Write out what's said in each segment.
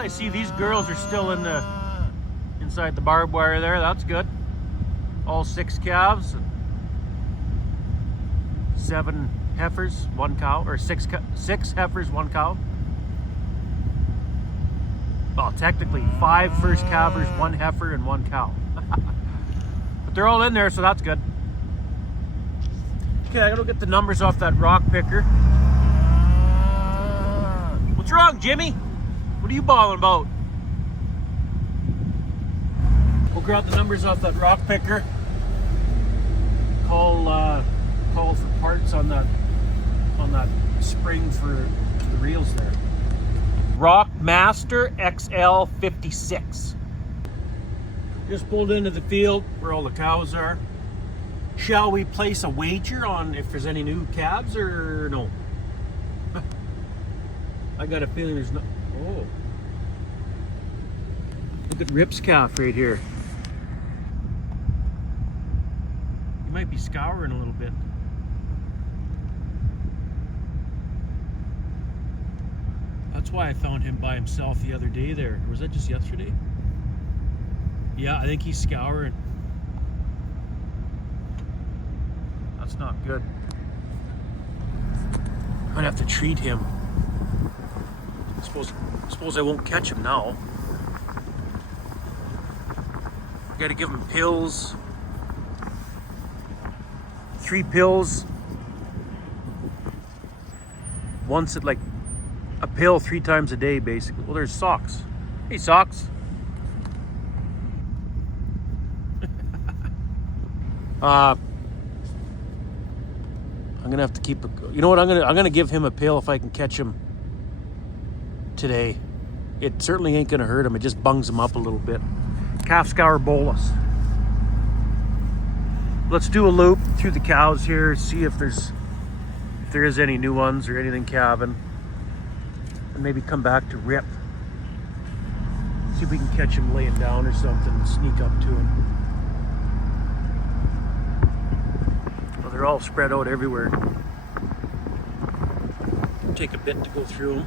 I see these girls are still inside the barbed wire there. That's good. All 6 calves, 7 heifers, 1 cow, or 6 heifers, 1 cow. Well, technically 5 first calvers, 1 heifer, and 1 cow. But they're all in there, so that's good. Okay, I gotta get the numbers off that rock picker. What's wrong, Jimmy? What are you bawling about? We'll grab the numbers off that rock picker. Call for parts on that spring for the reels there. Rock Master XL 56. Just pulled into the field where all the cows are. Shall we place a wager on if there's any new calves or no? I got a feeling there's no. Oh. Look at Rip's calf right here. He might be scouring a little bit. That's why I found him by himself the other day there. Or was that just yesterday? Yeah, I think he's scouring. That's not good. I'm gonna have to treat him. Suppose I won't catch him now. Gotta give him pills. 3 pills. Once at like a pill 3 times a day, basically. Well, there's Socks. Hey, Socks. I'm gonna have to keep. You know what? I'm gonna give him a pill if I can catch him today. It certainly ain't gonna hurt him. It just bungs him up a little bit. Calf scour bolus. Let's do a loop through the cows here. See if there is any new ones or anything calving. And maybe come back to Rip. See if we can catch him laying down or something and sneak up to him. Well, they're all spread out everywhere. It'll take a bit to go through them.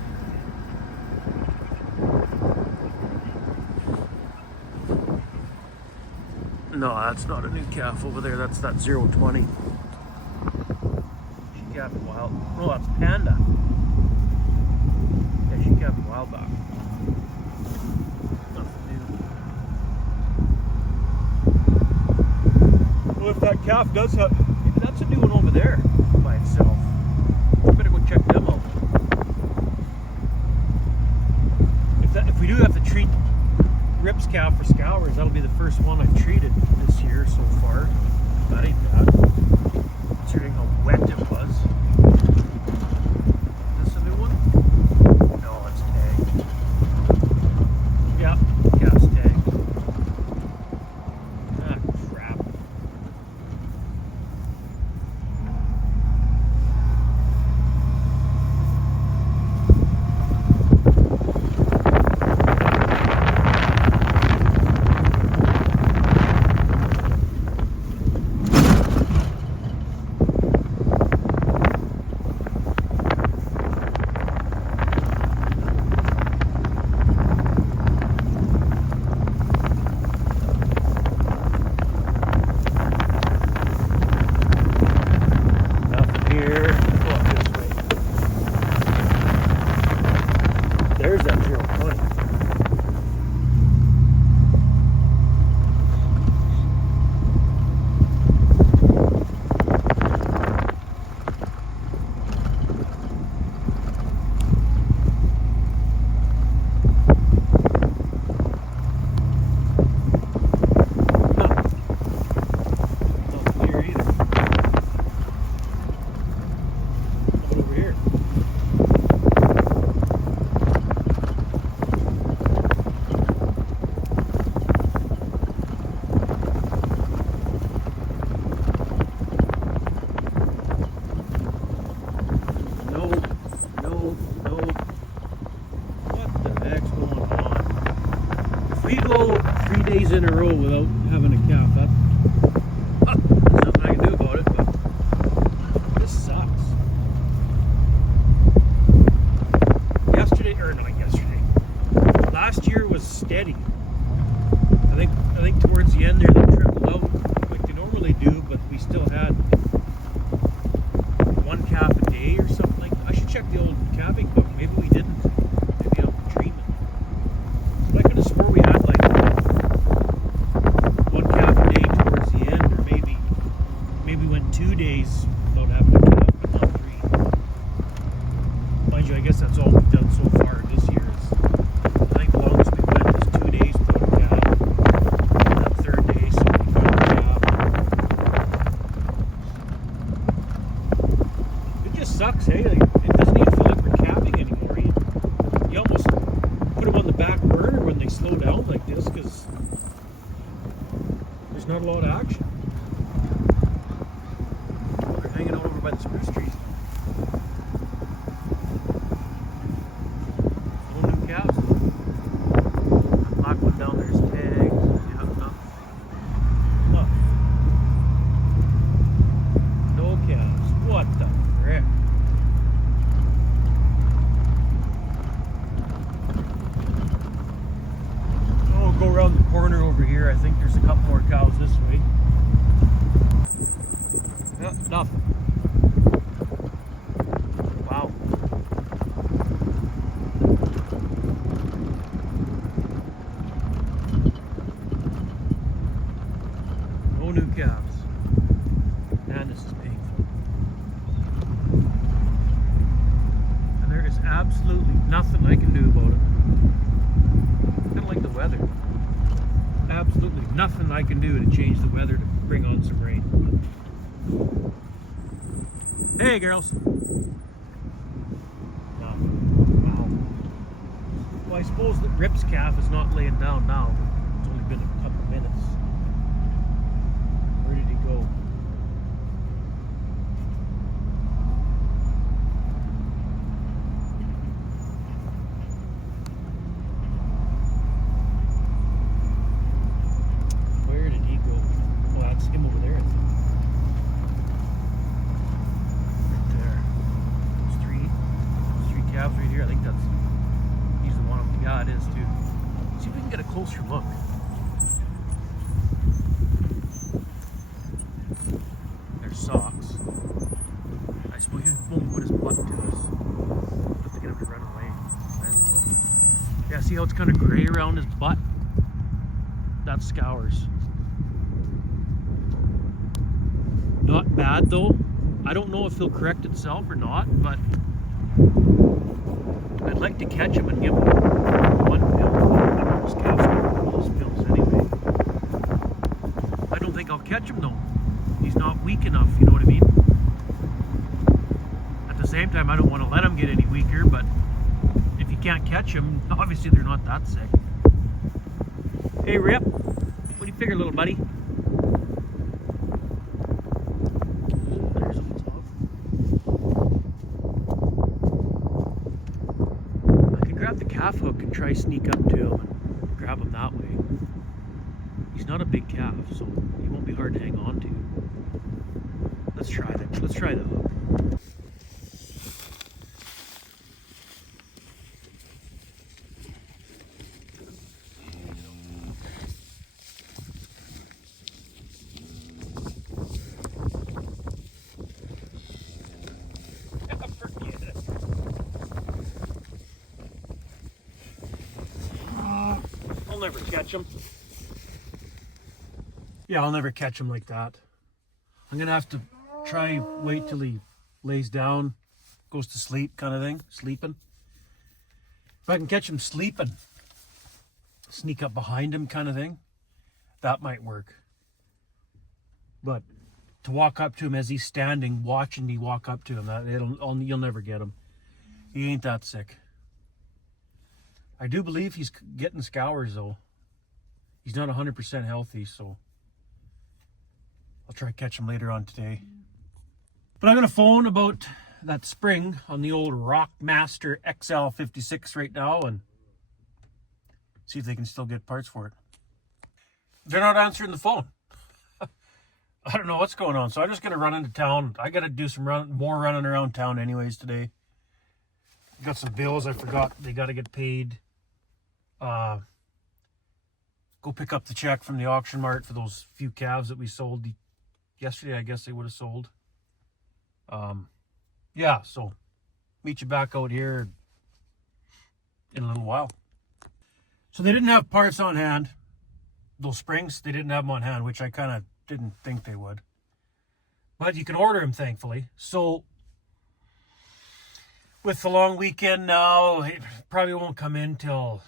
No, that's not a new calf over there. That's that 020. She calved a while. Oh, that's Panda. Yeah, she calved a while back. Well, if that calf does have, maybe that's a new one over there by itself. I better go check them out. If we do have to treat Rip's calf for scours, that'll be the first one I've treated this year so far. That ain't bad, considering how wet it was. Is this a new one? No, it's tagged. Yeah, calf's tagged. Ah, crap. Days in a row without having a calf. There's nothing I can do about it, but this sucks. last year was steady. I think towards the end there they tripled out like they normally do, but we still had one calf a day or something like that. I should check the old calving book. Maybe we didn't. Maybe on the treatment. But I could have swore we had like one calf a day towards the end, or maybe went 2 days without having a calf, but not 3. Mind you, I guess that's all we've done so far this year. I think the longest we went was 2 days without a calf. And that 3rd day, so we got a calf. It just sucks, hey? Like, it doesn't even feel like we're calving anymore. You almost put them on the back burner when they slow down like this, because there's not a lot of action. Oh, they're hanging out over by the spruce trees. No new calves. Black one down there's tags. Yeah, nothing. Look. No calves. What the frick? Oh, we'll go around the corner over here. I think there's a couple more cows this way. Yeah, nothing. Wow. No new calves. Man, this is painful. And there is absolutely nothing I can do about it. Kind of like the weather. Absolutely nothing I can do to change the weather to bring on some rain. Hey, girls. Wow. Well, I suppose that Rip's calf is not laying down now. It's only been a couple minutes. Where did he go? Where did he go? Oh, that's him over there, I think. Right there. Those three calves right here. I think he's the one of them. Yeah, it is too. See if we can get a closer look. There's socks. I suppose he won't put his butt to us. Have to get him to run away. There we go. Yeah, see how it's kind of gray around his butt? That's scours. Not bad though. I don't know if he'll correct itself or not, but I'd like to catch him and give him one pill. Those calves are those pills anyway. I don't think I'll catch him though. He's not weak enough, you know what I mean? At the same time, I don't want to let him get any weaker, but if you can't catch him, obviously they're not that sick. Hey Rip, what do you figure, little buddy? Calf hook and try sneak up to him and grab him that way. He's not a big calf, so he won't be hard to hang on to. Let's try that. Let's try the hook. I'll never catch him. Yeah, I'll never catch him like that. I'm gonna have to try wait till he lays down, goes to sleep kind of thing, sleeping. If I can catch him sleeping, sneak up behind him kind of thing, that might work. But to walk up to him as he's standing, watching me walk up to him, you'll never get him. He ain't that sick. I do believe he's getting scours though. He's not 100% healthy, so I'll try to catch him later on today. But I'm going to phone about that spring on the old Rockmaster XL56 right now and see if they can still get parts for it. They're not answering the phone. I don't know what's going on, so I'm just going to run into town. I got to do some more running around town anyways today. Got some bills I forgot. They got to get paid. Go pick up the check from the auction mart for those few calves that we sold yesterday. I guess they would have sold. Yeah, so meet you back out here in a little while. So they didn't have parts on hand. Those springs, they didn't have them on hand, which I kind of didn't think they would. But you can order them, thankfully. So with the long weekend now, it probably won't come in till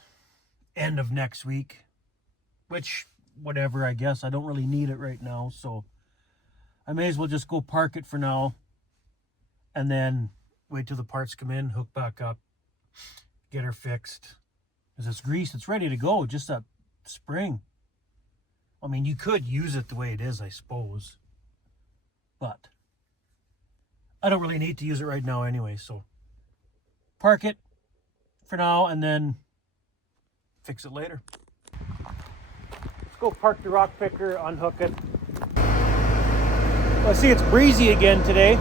end of next week. Which, whatever, I guess. I don't really need it right now, so I may as well just go park it for now and then wait till the parts come in, hook back up, get her fixed. Because it's greased, it's ready to go, just that spring. I mean, you could use it the way it is, I suppose. But I don't really need to use it right now anyway, so park it for now and then fix it later. Let's go park the rock picker, unhook it. Well, I see it's breezy again today.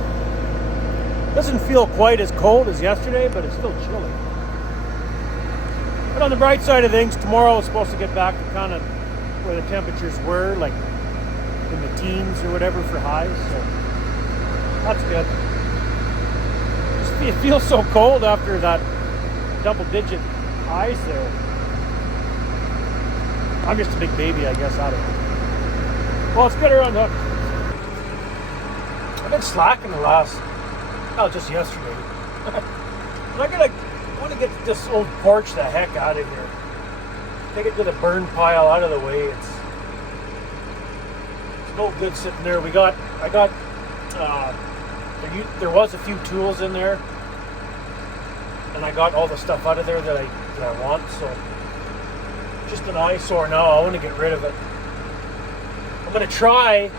Doesn't feel quite as cold as yesterday, but it's still chilly. But on the bright side of things, tomorrow is supposed to get back to kind of where the temperatures were, like in the teens or whatever for highs, so that's good. It feels so cold after that double-digit highs there. I'm just a big baby, I guess. I don't know. Well, it's good to unhook. I've been slacking the last, just yesterday. I want to get this old porch the heck out of here. Take it to the burn pile, out of the way. It's no good sitting there. There was a few tools in there, and I got all the stuff out of there that I want, so just an eyesore now. I want to get rid of it. I'm going to try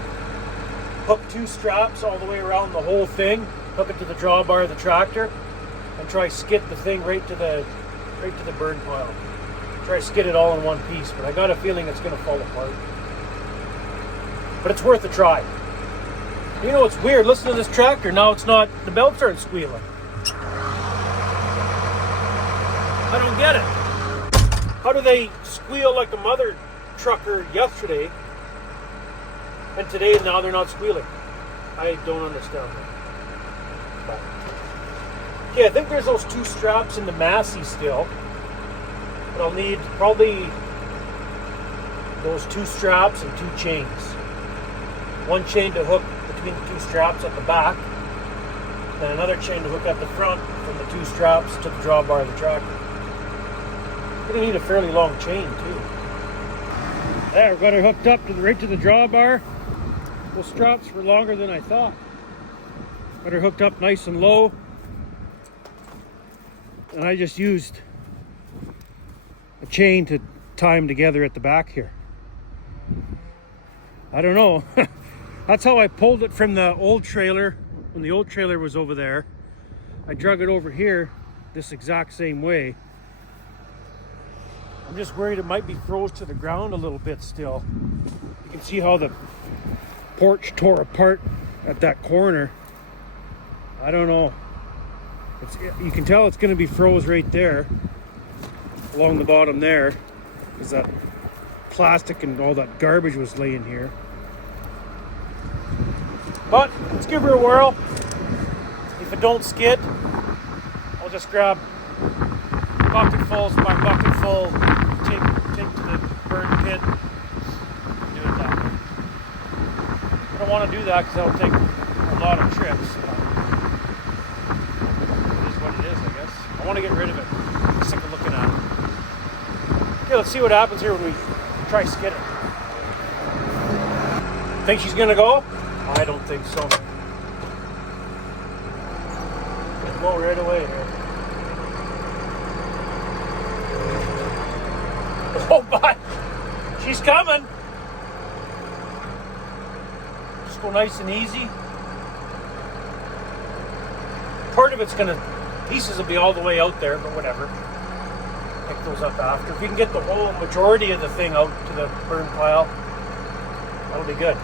hook 2 straps all the way around the whole thing, hook it to the drawbar of the tractor, and try skid the thing right to the burn pile. Try skid it all in one piece, but I got a feeling it's going to fall apart. But it's worth a try. You know, it's weird. Listen to this tractor. Now it's not, the belts aren't squealing. I don't get it. How do they squeal like the mother trucker yesterday, and today now they're not squealing? I don't understand that. But, yeah, I think there's those 2 straps in the Massey still. But I'll need probably those 2 straps and 2 chains. One chain to hook between the 2 straps at the back, and another chain to hook at the front from the 2 straps to the drawbar of the tractor. You're going to need a fairly long chain too. There, we've got her hooked up right to the drawbar. Those straps were longer than I thought. Got her hooked up nice and low. And I just used a chain to tie them together at the back here. I don't know. That's how I pulled it from the old trailer. When the old trailer was over there, I drug it over here this exact same way. I'm just worried it might be froze to the ground a little bit still. You can see how the porch tore apart at that corner. I don't know. You can tell it's going to be froze right there along the bottom there, because that plastic and all that garbage was laying here. But let's give her a whirl. If it don't skid, I'll just grab bucketfuls by bucketful, take to the burn pit, and do it that way. I don't want to do that because that'll take a lot of trips. It is what it is, I guess. I want to get rid of it. I'm sick of looking at it. Okay, let's see what happens here when we try skidding. Think she's gonna go? I don't think so. It'll go right away here. Oh my! She's coming! Just go nice and easy. Part of it's pieces will be all the way out there, but whatever. Pick those up after. If we can get the whole majority of the thing out to the burn pile, that'll be good.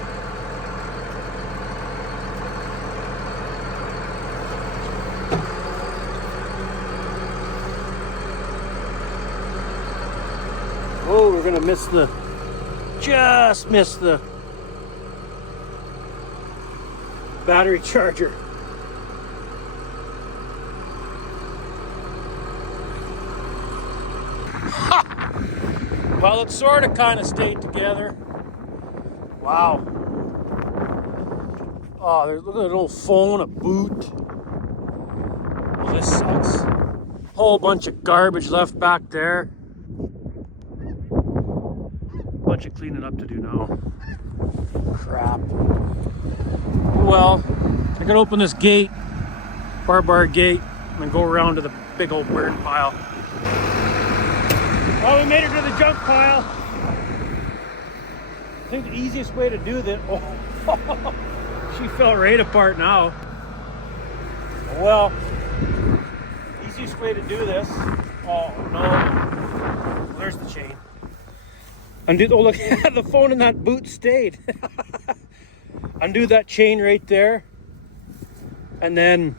we're gonna just miss the battery charger. Well, it sort of kind of stayed together. Wow. Oh, there's look at that old phone, a boot. Well, this sucks. Whole bunch of garbage left back there. Bunch of cleaning up to do now. Crap. Well, I gotta open this gate, bar gate, and go around to the big old burn pile. Well, we made it to the junk pile. I think the easiest way to do this. Oh, she fell right apart now. Well, easiest way to do this. Oh no! There's the chain. Undo. Oh look, the phone in that boot stayed. Undo that chain right there, and then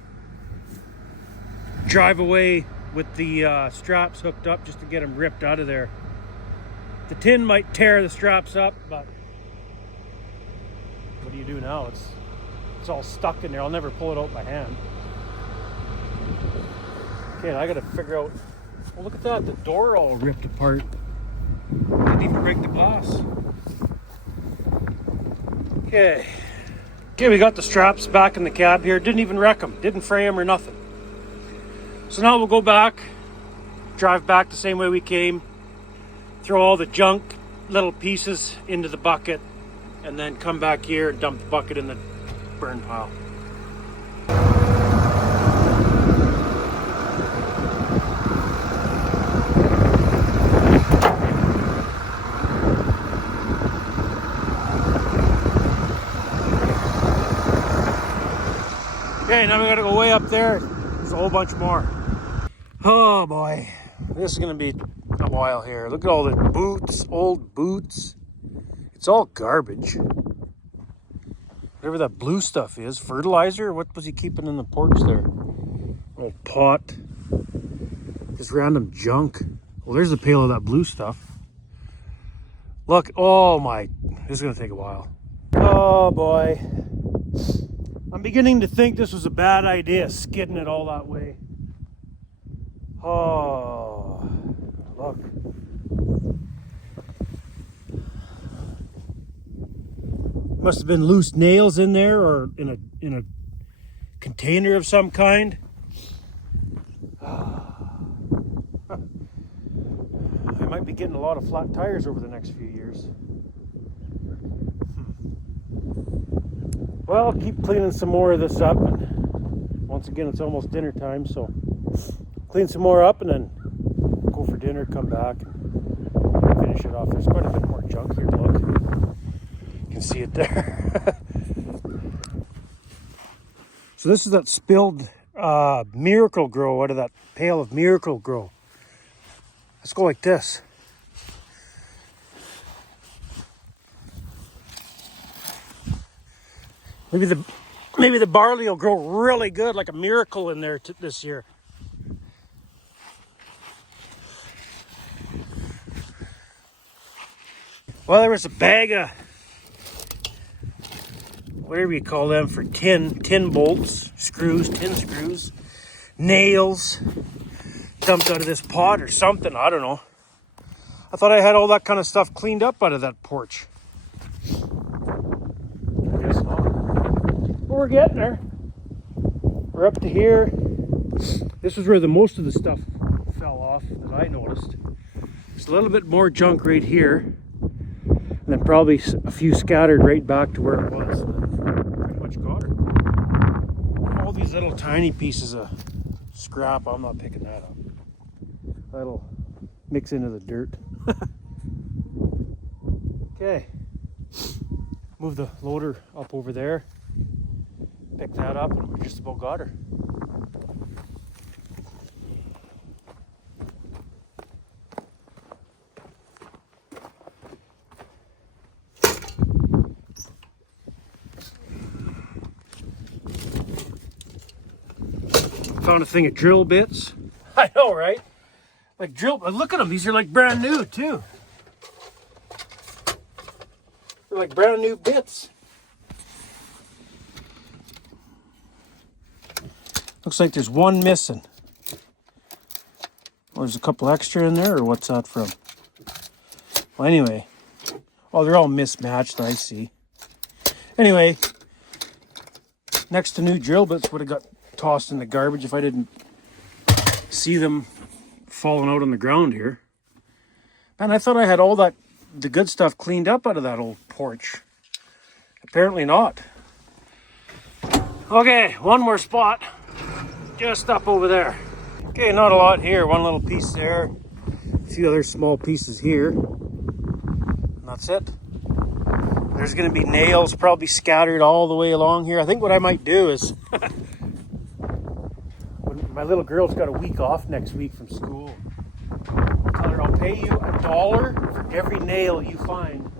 drive away with the straps hooked up just to get them ripped out of there. The tin might tear the straps up, but what do you do now? It's all stuck in there. I'll never pull it out by hand. Okay, I gotta figure out. Well, look at that. The door all ripped apart. Didn't even break the glass. Okay, we got the straps back in the cab here. Didn't even wreck them. Didn't fray them or nothing. So now we'll go back, drive back the same way we came, throw all the junk, little pieces into the bucket, and then come back here and dump the bucket in the burn pile. Okay, now we gotta go way up there. There's a whole bunch more. Oh boy, this is gonna be a while here. Look at all the boots, old boots. It's all garbage. Whatever that blue stuff is, fertilizer? What was he keeping in the porch there? Old pot. Just random junk. Well, there's a pail of that blue stuff. Look, oh my, this is gonna take a while. Oh boy. I'm beginning to think this was a bad idea, skidding it all that way. Oh, look. Must have been loose nails in there or in a container of some kind. I might be getting a lot of flat tires over the next few years. Well, I'll keep cleaning some more of this up. And once again, it's almost dinner time, so clean some more up and then go for dinner, come back, and finish it off. There's quite a bit more junk here to look. You can see it there. So this is that spilled Miracle-Gro out of that pail of Miracle-Gro. Let's go like this. Maybe the barley will grow really good, like a miracle in there this year. Well, there was a bag of whatever you call them for tin bolts, tin screws, nails, dumped out of this pot or something. I don't know. I thought I had all that kind of stuff cleaned up out of that porch. I guess not. But we're getting there. We're up to here. This is where most of the stuff fell off that I noticed. There's a little bit more junk right here. And then probably a few scattered right back to where it was. Pretty much got her. All these little tiny pieces of scrap, I'm not picking that up. That'll mix into the dirt. Okay. Move the loader up over there. Pick that up and we just about got her. Found a thing of drill bits. I know, right? Like look at them. These are like brand new too. They're like brand new bits. Looks like there's one missing. Or there's a couple extra in there, or what's that from? Well, anyway. Oh, they're all mismatched, I see. Anyway, next to new drill bits would have got tossed in the garbage if I didn't see them falling out on the ground here. Man, I thought I had all the good stuff cleaned up out of that old porch. Apparently not. Okay, one more spot. Just up over there. Okay, not a lot here. One little piece there. A few other small pieces here. And that's it. There's going to be nails probably scattered all the way along here. I think what I might do is... when my little girl's got a week off next week from school, I'll tell her I'll pay you $1 for every nail you find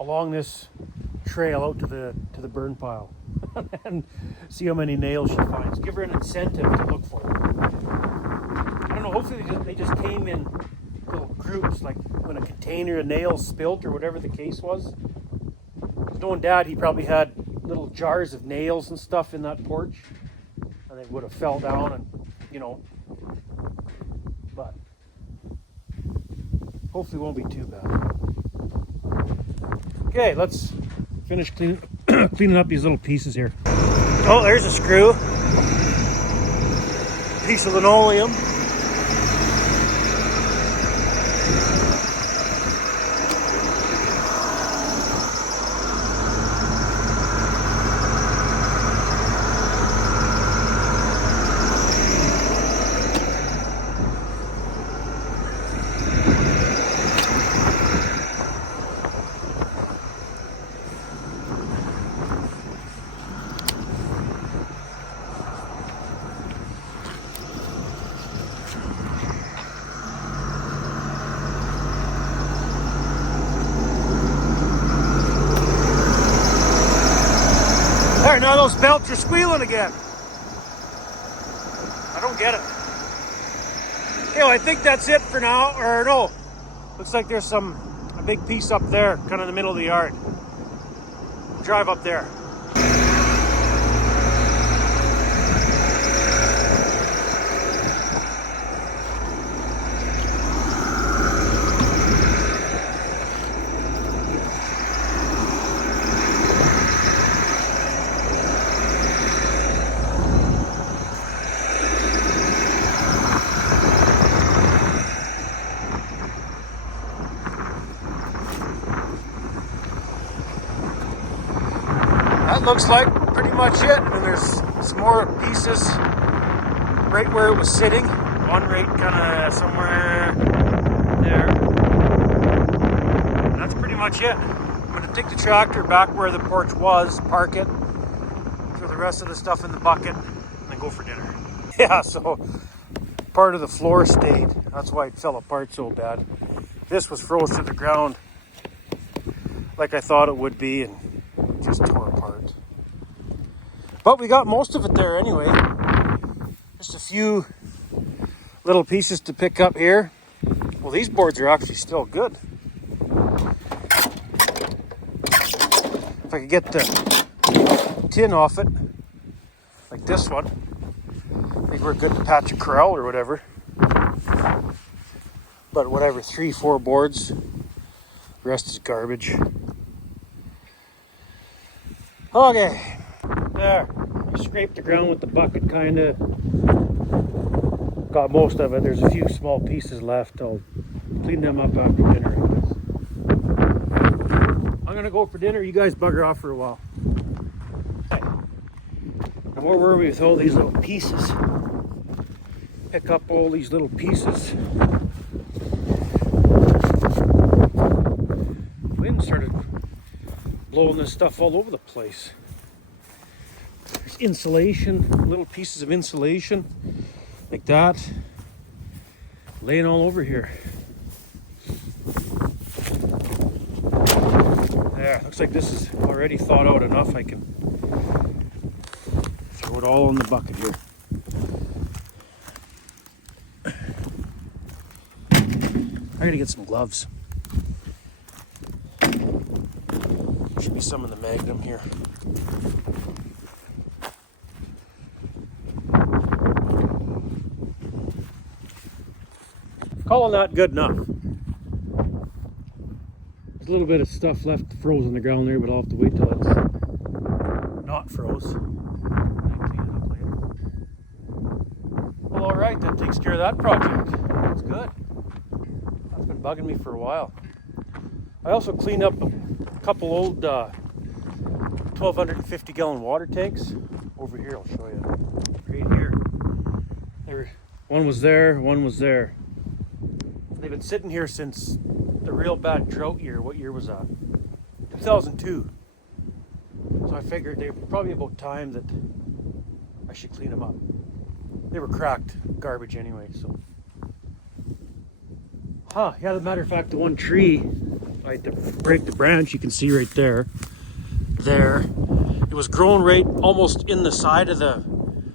along this trail out to the burn pile. And see how many nails she finds. Give her an incentive to look for them. I don't know, hopefully they just came in little groups, like when a container of nails spilt or whatever the case was. Knowing Dad, he probably had little jars of nails and stuff in that porch, and they would have fell down and, you know, but hopefully it won't be too bad. Okay, let's finish cleaning up these little pieces here. Oh, there's a screw. Piece of linoleum. There, now those belts are squealing again. I don't get it. Anyway, I think that's it for now. Or no, looks like there's a big piece up there, kind of in the middle of the yard. Drive up there. That looks like pretty much it. And there's some more pieces right where it was sitting. One right kind of somewhere there. And that's pretty much it. I'm going to take the tractor back where the porch was, park it, throw the rest of the stuff in the bucket, and then go for dinner. Yeah, so part of the floor stayed. That's why it fell apart so bad. This was froze to the ground like I thought it would be, and just tore apart. But we got most of it there anyway. Just a few little pieces to pick up here. Well, these boards are actually still good. If I could get the tin off it, like this one, I think we're good to patch a corral or whatever. But whatever, 3-4 boards, the rest is garbage. Okay, there. I scraped the ground with the bucket, kind of. Got most of it. There's a few small pieces left. I'll clean them up after dinner. I'm gonna go for dinner. You guys bugger off for a while. Okay. Now where were we with all these little pieces? Pick up all these little pieces. Wind started blowing this stuff all over the place. There's insulation, little pieces of insulation like that, laying all over here. There, looks like this is already thawed out enough. I can throw it all in the bucket here. I gotta get some gloves. Should be some in the Magnum here. Calling that good enough. There's a little bit of stuff left froze on the ground there, but I'll have to wait till it's not froze. Well, all right, that takes care of that project. That's good. That's been bugging me for a while. I also cleaned up a couple old 1,250 gallon water tanks. Over here, I'll show you. Right here. One was there, one was there. They've been sitting here since the real bad drought year. What year was that? 2002. So I figured they were probably about time that I should clean them up. They were cracked garbage anyway, so. Yeah, as a matter of fact, the one tree, I had to break the branch, you can see right there. It was growing right almost in the side of the,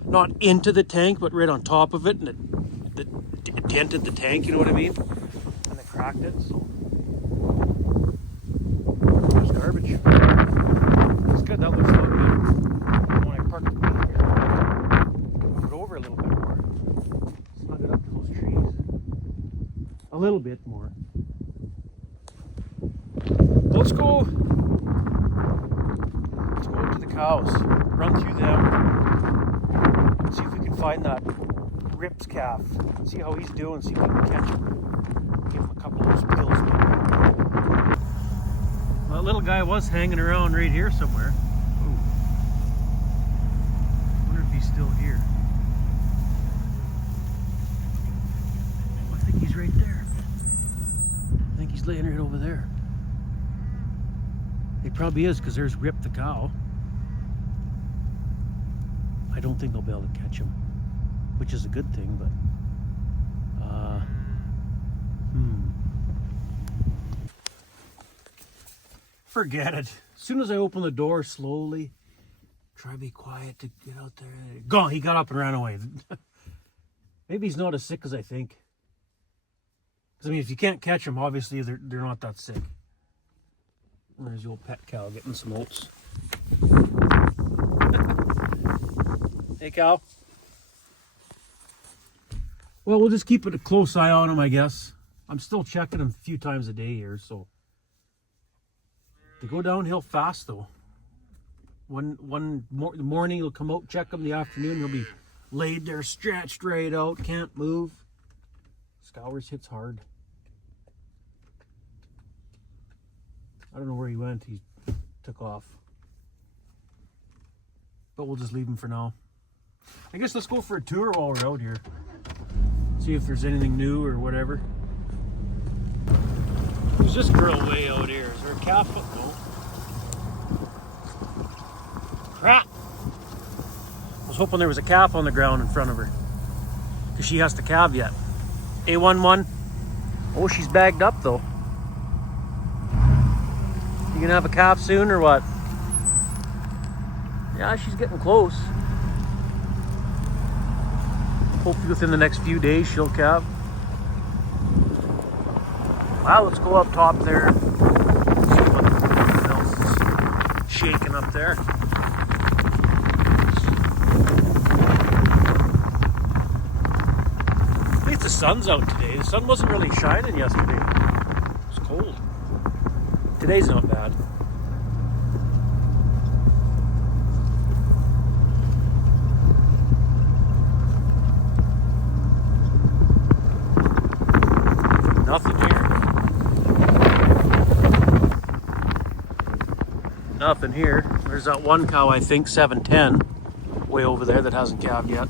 not into the tank, but right on top of it, and it dented the tank, you know what I mean? And it cracked it, so. There's garbage. That's good, that looks so good. When I park the car here, move it over a little bit more. Snug it up to those trees. A little bit more. Let's go up to the cows, run through them, and see if we can find that Rips calf. See how he's doing, see if we can catch him. Give him a couple of those pills. That little guy was hanging around right here somewhere. Ooh. Wonder if he's still here. Oh, I think he's right there. I think he's laying right over there. He probably is, because there's Rip the cow. I don't think they'll be able to catch him, which is a good thing, but forget it. As soon as I open the door slowly, try to be quiet to get out there. Gone. He got up and ran away. Maybe he's not as sick as I think. Because I mean, if you can't catch them, obviously they're not that sick. There's the old pet cow getting some oats. Hey, cow. Well, we'll just keep a close eye on him, I guess. I'm still checking him a few times a day here, so. They go downhill fast, though. The morning he'll come out, check him. The afternoon he'll be laid there, stretched right out, can't move. Scours hits hard. I don't know where he went. He took off. But we'll just leave him for now. I guess let's go for a tour while we're out here. See if there's anything new or whatever. Who's this girl way out here? Is there a calf? No. Crap! I was hoping there was a calf on the ground in front of her. Because she has to calve yet. A11. Oh, she's bagged up though. You gonna have a calf soon or what? Yeah, she's getting close. Hopefully within the next few days she'll calve. Wow, let's go up top there. See what else is shaking up there. I think the sun's out today. The sun wasn't really shining yesterday. It was cold. Today's not bad. Nothing here. Nothing here. There's that one cow, I think, 710, way over there that hasn't calved yet.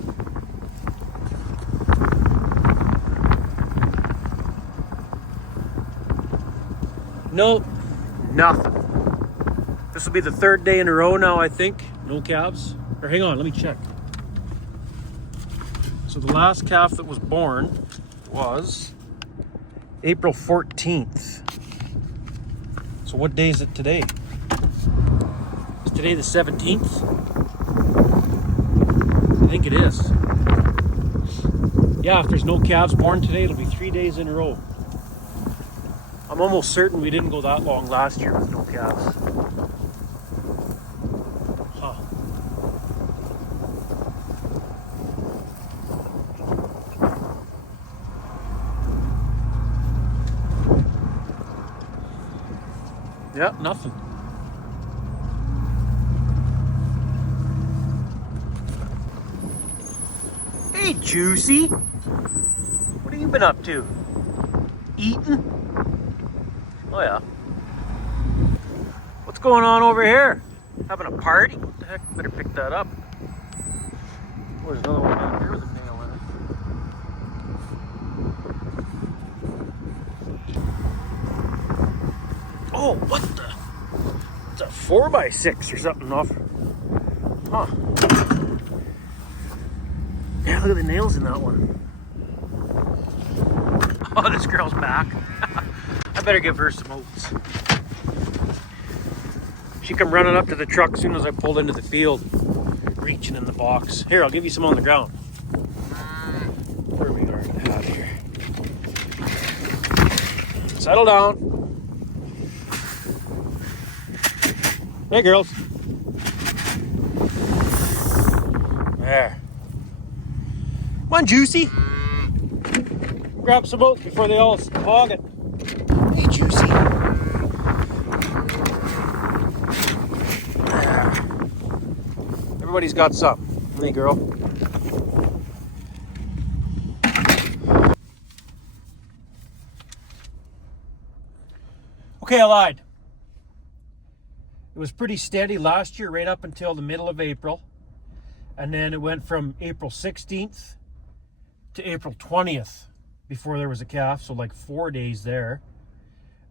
Nope, nothing. This will be the third day in a row now, I think. No calves. Or hang on, let me check. So the last calf that was born was April 14th. So what day is it today? Is today the 17th? I think it is. Yeah, if there's no calves born today, it'll be 3 days in a row. I'm almost certain we didn't go that long last year with no calves. Yeah, nothing. Hey, Juicy. What have you been up to? Eating? Oh, yeah. What's going on over here? Having a party? What the heck? Better pick that up. Oh, there's another one down here with a nail in it. Oh, what the? It's a 4x6 or something off. Huh. Yeah, look at the nails in that one. Oh, this girl's back. I better give her some oats. She come running up to the truck as soon as I pulled into the field, reaching in the box. Here, I'll give you some on the ground. Where we are out here. Settle down. Hey, girls. There. Come on, Juicy. Grab some oats before they all hog it. Hey, Juicy. There. Everybody's got some. Hey, girl. Okay, I lied. It was pretty steady last year, right up until the middle of April. And then it went from April 16th to April 20th before there was a calf, so like 4 days there.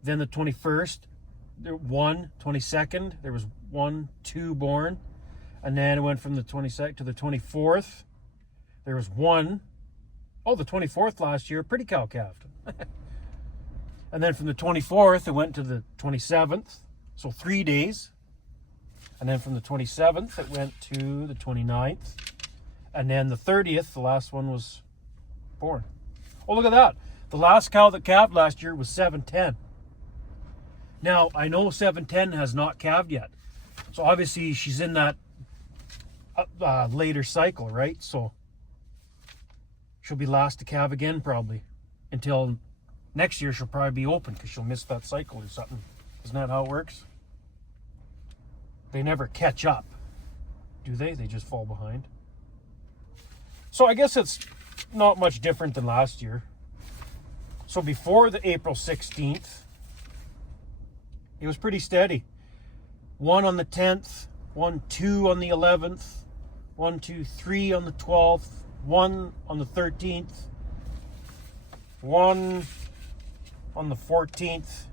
Then the 21st, there 22nd, there was 2 born. And then it went from the 22nd to the 24th. There was 1. Oh, the 24th last year, pretty cow calved. And then from the 24th, it went to the 27th, so 3 days. And then from the 27th, it went to the 29th. And then the 30th, the last one was born. Oh, look at that. The last cow that calved last year was 710. Now, I know 710 has not calved yet. So obviously she's in that later cycle, right? So she'll be last to calve again probably. Until next year she'll probably be open because she'll miss that cycle or something. Isn't that how it works? They never catch up, do they? They just fall behind. So I guess it's not much different than last year. So before the April 16th, it was pretty steady. 1 on the 10th, 1, 2 on the 11th, 1, 2, 3 on the 12th, 1 on the 13th, 1 on the 14th,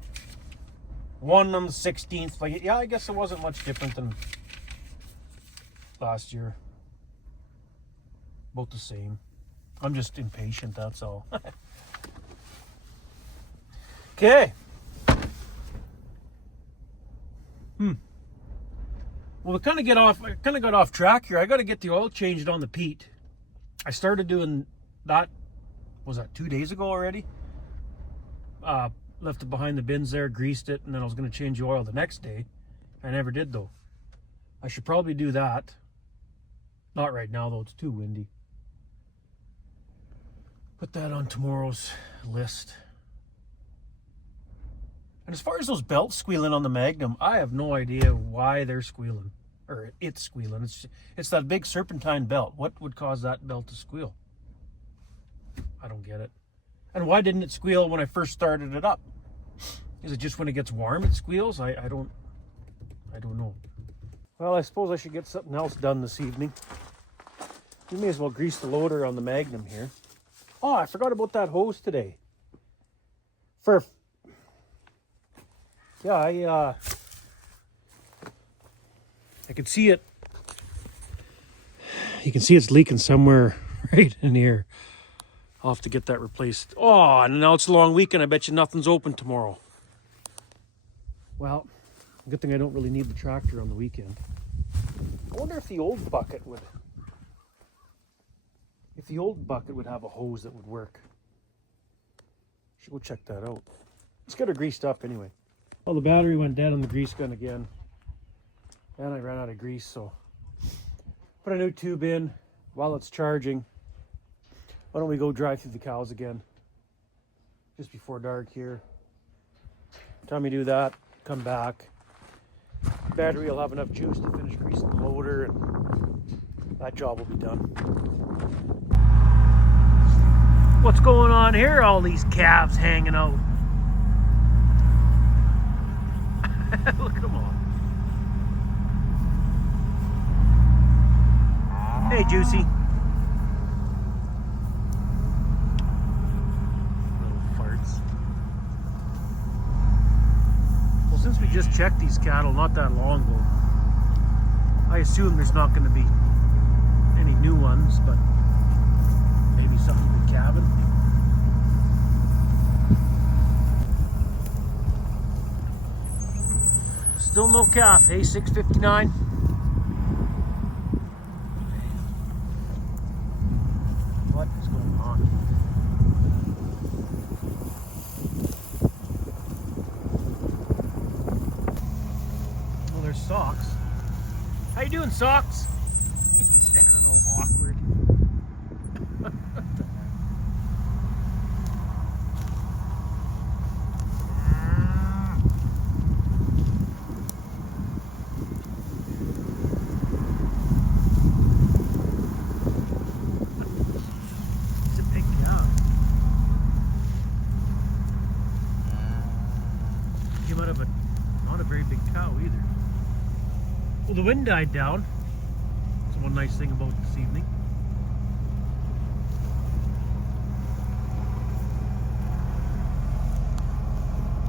1 on the 16th. Like, yeah, I guess it wasn't much different than last year. Both the same. I'm just impatient, that's all. Okay. Well, I kind of got off track here. I got to get the oil changed on the Pete. I started doing that, was that 2 days ago already? Left it behind the bins there, greased it, and then I was going to change the oil the next day. I never did, though. I should probably do that. Not right now, though. It's too windy. Put that on tomorrow's list. And as far as those belts squealing on the Magnum, I have no idea why they're squealing. Or it's squealing. It's that big serpentine belt. What would cause that belt to squeal? I don't get it. And why didn't it squeal when I first started it up? Is it just when it gets warm it squeals? I don't know. Well, I suppose I should get something else done this evening. We may as well grease the loader on the Magnum here. Oh, I forgot about that hose today. Yeah, I can see it. You can see it's leaking somewhere right in here. I'll have to get that replaced. Oh, and now it's a long weekend. I bet you nothing's open tomorrow. Well, good thing I don't really need the tractor on the weekend. I wonder if the old bucket would... If the old bucket would have a hose that would work. Should go check that out. Let's get her greased up anyway. Well, the battery went dead on the grease gun again. And I ran out of grease, so put a new tube in while it's charging. Why don't we go drive through the cows again? Just before dark here. Time we do that, come back. battery will have enough juice to finish greasing the motor, and that job will be done. What's going on here? All these calves hanging out. Look at them all. Hey, Juicy. Little farts. Well, since we just checked these cattle not that long ago, I assume there's not going to be any new ones, but maybe something to be calving. Still no calf, hey, 6:59. What is going on? Well, there's Socks. How you doing, Socks? He's standing all awkward. What the heck? He's a big cow. Came out of not a very big cow either. Well, the wind died down. That's one nice thing about this evening.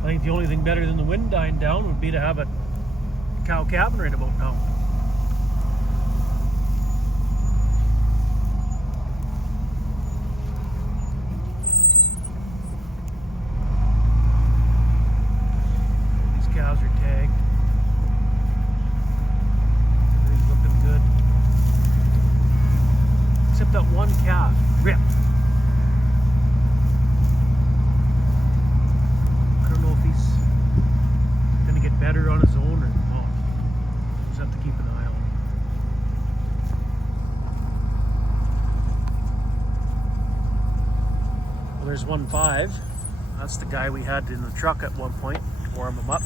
I think the only thing better than the wind dying down would be to have a cow calving right about now. These cows are tagged. Everything's looking good. Except that one calf ripped. I don't know if he's gonna get better on his own or not. Just have to keep an eye on him. Well, there's 1.5. That's the guy we had in the truck at one point to warm him up.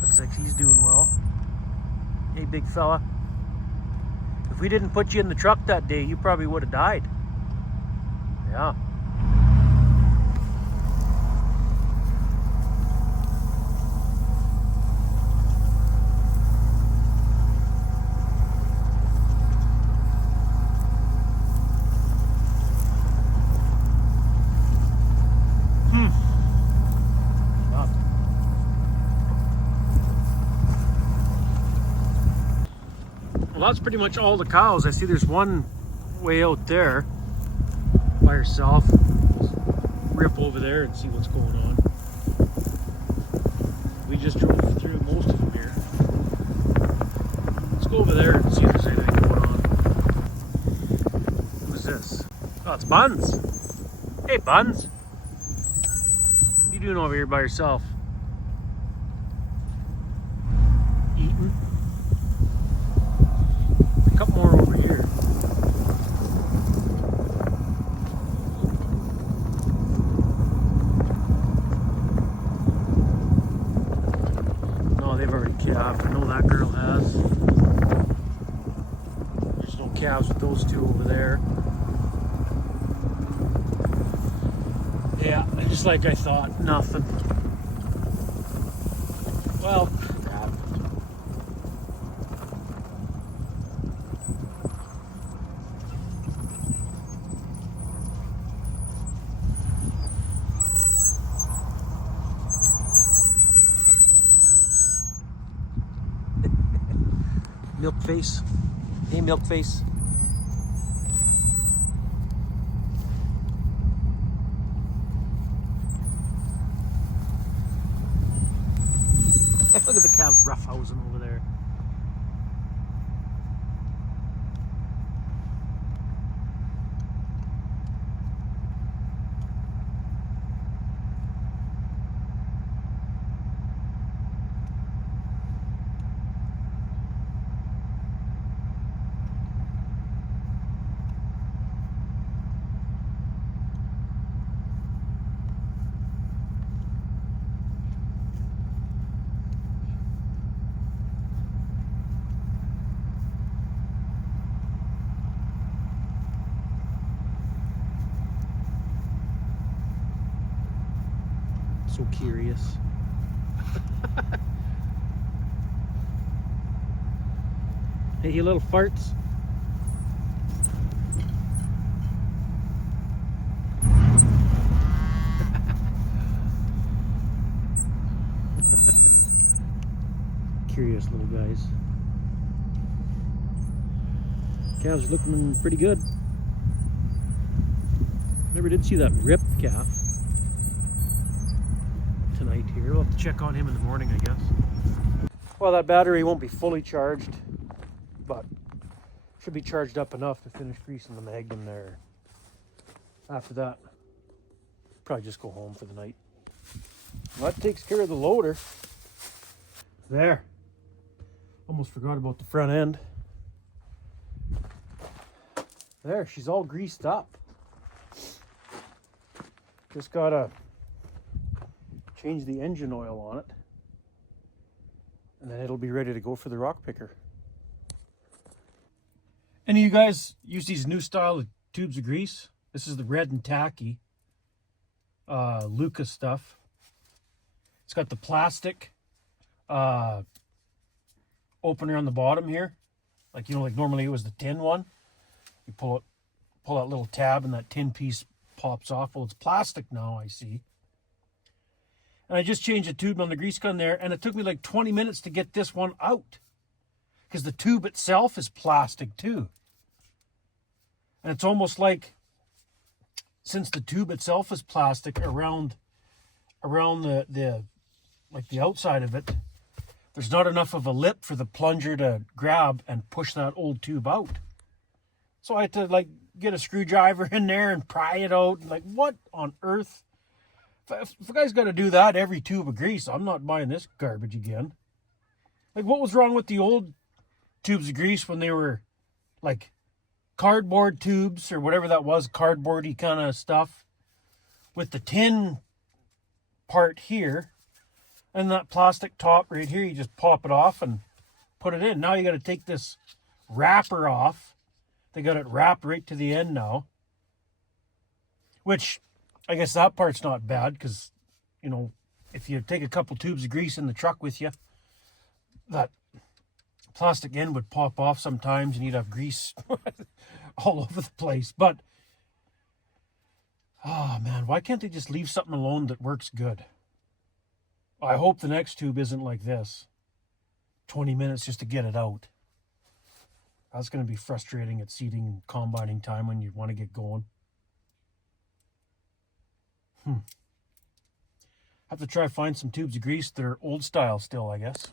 Looks like he's doing well. Hey, big fella. If we didn't put you in the truck that day, you probably would have died. Yeah. Well, that's pretty much all the cows. I see there's one way out there by herself. Let's rip over there and see what's going on. We just drove through most of them here. Let's go over there and see if there's anything going on. Who's this? Oh, it's Buns. Hey, Buns. What are you doing over here by yourself? Eating? A couple more over here. No, they've already calved. I know that girl has. There's no calves with those two over there. Yeah, just like I thought. Nothing. Well, Milk face. Hey, milk face. Look at the calves roughhousing over there. So curious. Hey, you little farts. Curious little guys. Calves looking pretty good. Never did see that ripped calf tonight here. We'll have to check on him in the morning, I guess. Well, that battery won't be fully charged, but should be charged up enough to finish greasing the Magnum there. After that, probably just go home for the night. Well, that takes care of the loader. There. Almost forgot about the front end. There, she's all greased up. Just gotta change the engine oil on it, and then it'll be ready to go for the rock picker. Any of you guys use these new style of tubes of grease? This is the red and tacky Lucas stuff. It's got the plastic opener on the bottom here, like, you know, like normally it was the tin one. You pull that little tab and that tin piece pops off. Well, it's plastic now, I see. And I just changed the tube on the grease gun there, and it took me like 20 minutes to get this one out, because the tube itself is plastic too. And it's almost like, since the tube itself is plastic around the like the outside of it, there's not enough of a lip for the plunger to grab and push that old tube out. So I had to like get a screwdriver in there and pry it out. Like, what on earth? If a guy's got to do that every tube of grease, I'm not buying this garbage again. Like, what was wrong with the old tubes of grease when they were like cardboard tubes or whatever that was, cardboardy kind of stuff, with the tin part here and that plastic top right here? You just pop it off and put it in. Now you got to take this wrapper off. They got it wrapped right to the end now, which I guess that part's not bad, because, you know, if you take a couple tubes of grease in the truck with you, that plastic end would pop off sometimes and you'd have grease all over the place. But, oh man, why can't they just leave something alone that works good? I hope the next tube isn't like this. 20 minutes just to get it out. That's going to be frustrating at seeding and combining time when you want to get going. Have to try find some tubes of grease that are old style still, I guess.